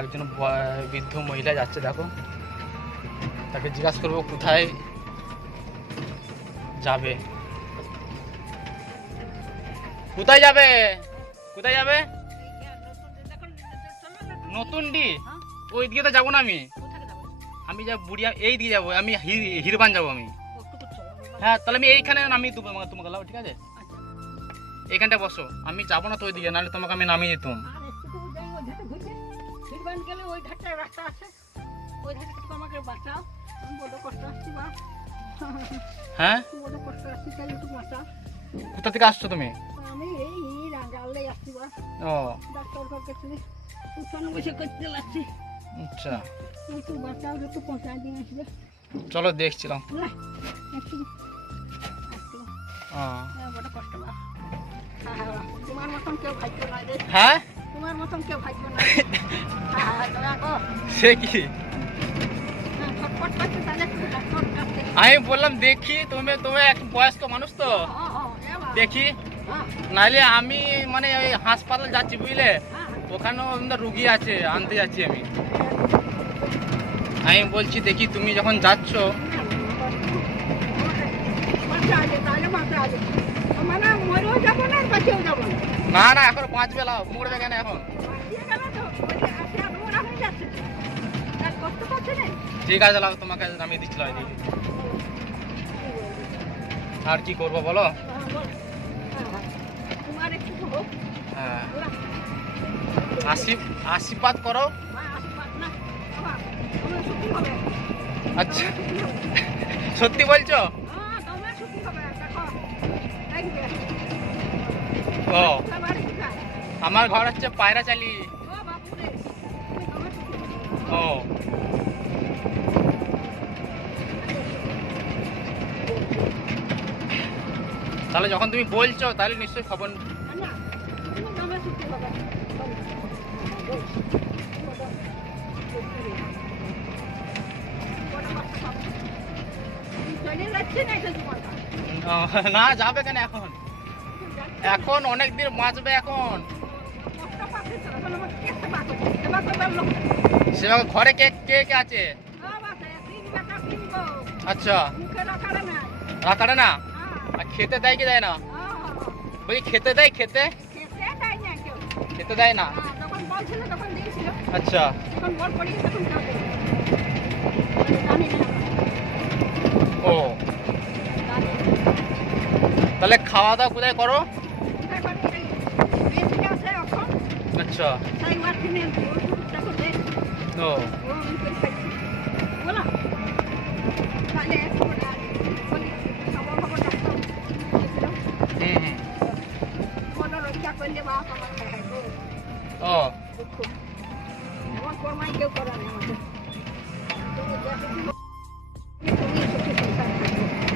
একজন বৃদ্ধ মহিলা যাচ্ছে, দেখো। তাকে জিজ্ঞাসা করবো কোথায় যাবে। কোথায় যাবে? কোথায় যাবে? নতুন ডি? ওই দিকে তো যাবো না আমি। আমি যাব বুড়িয়া, এই দিকে যাবো আমি, হিরবান যাবো আমি। হ্যাঁ, তাহলে আমি এইখানে নামিয়ে দেবো তোমাকে, লাও, ঠিক আছে? এইখানটা বসো, আমি যাবো না তো ওইদিকে, নাহলে তোমাকে আমি নামিয়ে দিতাম। হ্যাঁ, কোথা থেকে আসছো তুমি? ও আচ্ছা, চলো দেখছিলাম। হ্যাঁ, তোমার মতন কেউ ভাগ্য নাই। সে কি? আমি বললাম দেখি, তুমি এক বয়স্ক মানুষ তো, দেখি। নাহলে আমি মানে ওই হাসপাতাল যাচ্ছি, বুঝলে, ওখানেও রুগী আছে, আনতে যাচ্ছি আমি। আমি বলছি দেখি তুমি যখন যাচ্ছ। না না, এখন বাঁচবে, লাও, মরবে কেন এখন? ঠিক আছে, লাও, তোমাকে নামিয়ে দিচ্ছিলাম এদিকে। আর কি করবো বলো? হ্যাঁ, আশীর্বাদ করো। আচ্ছা, সত্যি বলছো? ও, আমার ঘর হচ্ছে পায়রাচালি। ও, তাহলে যখন তুমি বলছো তাহলে নিশ্চয়ই খবর। না, যাবে কেন এখন? এখন অনেক দিন বাঁচবে এখন। সেভাবে ঘরে কে কে কে আছে? আচ্ছা, রাখাটা না? আর খেতে দেয় কি দেয় না? বলছি খেতে দেয়, খেতে দেয় না? আচ্ছা, ও, তাহলে খাওয়া দাওয়া কোথায় করো? আচ্ছা, ও, ও,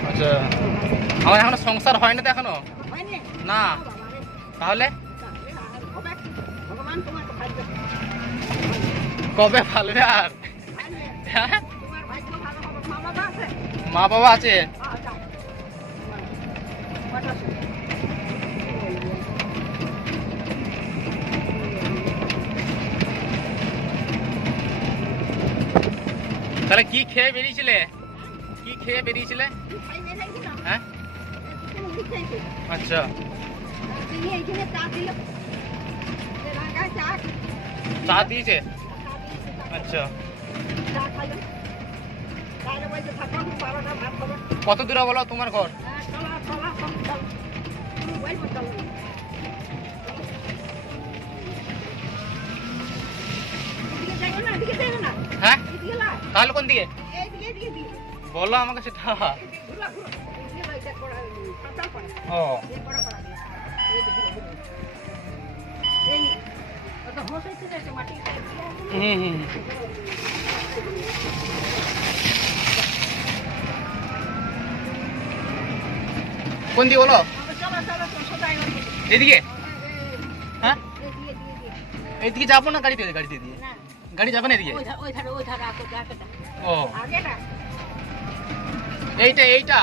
আচ্ছা, আমার এখনো সংসার হয় না তো এখনো? না, তাহলে কবে ফালবে? আর মা বাবা আছে? তাহলে কি খেয়ে বেরিয়েছিলে? কি খেয়ে বেরিয়েছিলে? হ্যাঁ, আচ্ছা, চা দিয়েছে? আচ্ছা, কত দূরে বলো তোমার ঘর? হ্যাঁ, তাহলে কোন দিকে বলো আমাকে সেটা? ও, কোন দিকে বলো? এদিকে? হ্যাঁ, এইদিকে যাবো না, গাড়ি দিয়ে দিয়ে গাড়ি যাবে না এদিকে? ও, এইটা এইটা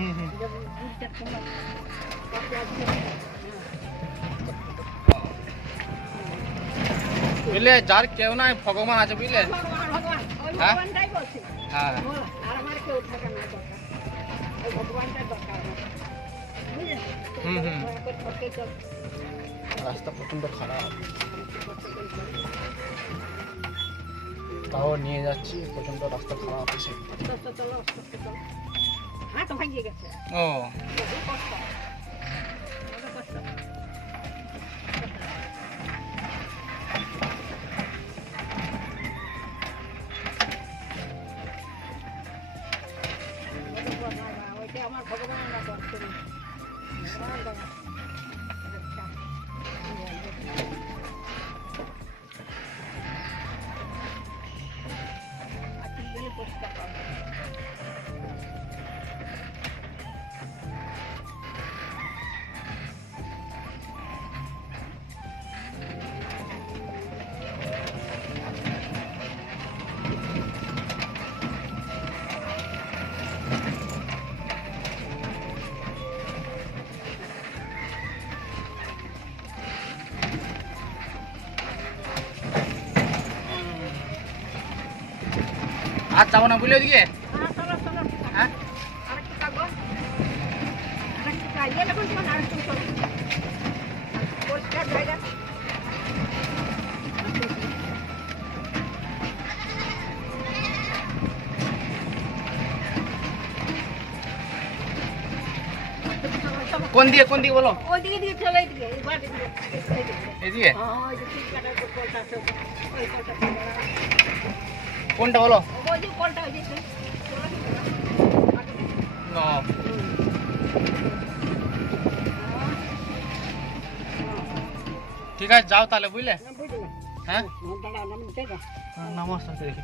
হুম হুম বুঝলে, যার কেউ নাই ভগবান আছে, বুঝলে। হ্যাঁ হ্যাঁ হুম হুম রাস্তা প্রচন্ড খারাপ, তাও নিয়ে যাচ্ছি, প্রচন্ড রাস্তা খারাপ আছে। ও আমার ভগবান আর যাবো না বুঝলে ওদিকে। হ্যাঁ কোন দিকে বলো? ওইদিকে দিয়ে চলে এদিকে কোনটা বলো? ও, ঠিক আছে যাও তাহলে, বুঝলে। হ্যাঁ নমস্কার দেখি।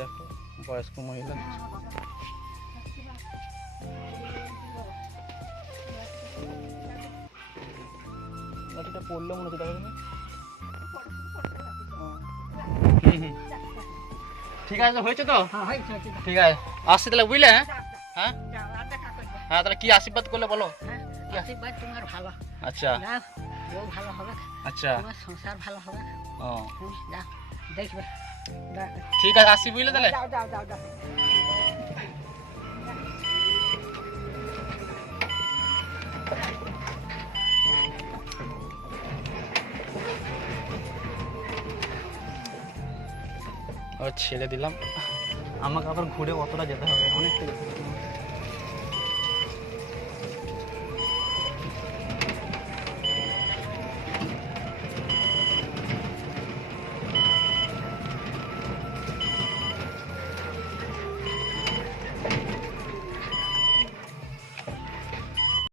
দেখো বয়স্ক মহিলা, এটা পড়লো মনে হচ্ছে, দেখো তুমি। ঠিক আছে, হয়েছে তো? ঠিক আছে, আসছি তাহলে, বুঝলে। হ্যাঁ হ্যাঁ তাহলে কি আশীর্বাদ করলে বলো? আশীর্বাদ তোমার ভালো, আচ্ছা বউ ভালো হবে, আচ্ছা তোমার সংসার ভালো হবে। ও যাও দেখবে। ঠিক আছে, আসছি বুঝলে তাহলে। যাও যাও যাও যাও। ছেড়ে দিলাম, আমাকে আবার ঘুরে অতটা যেতে হবে, অনেকটা যেতে হবে।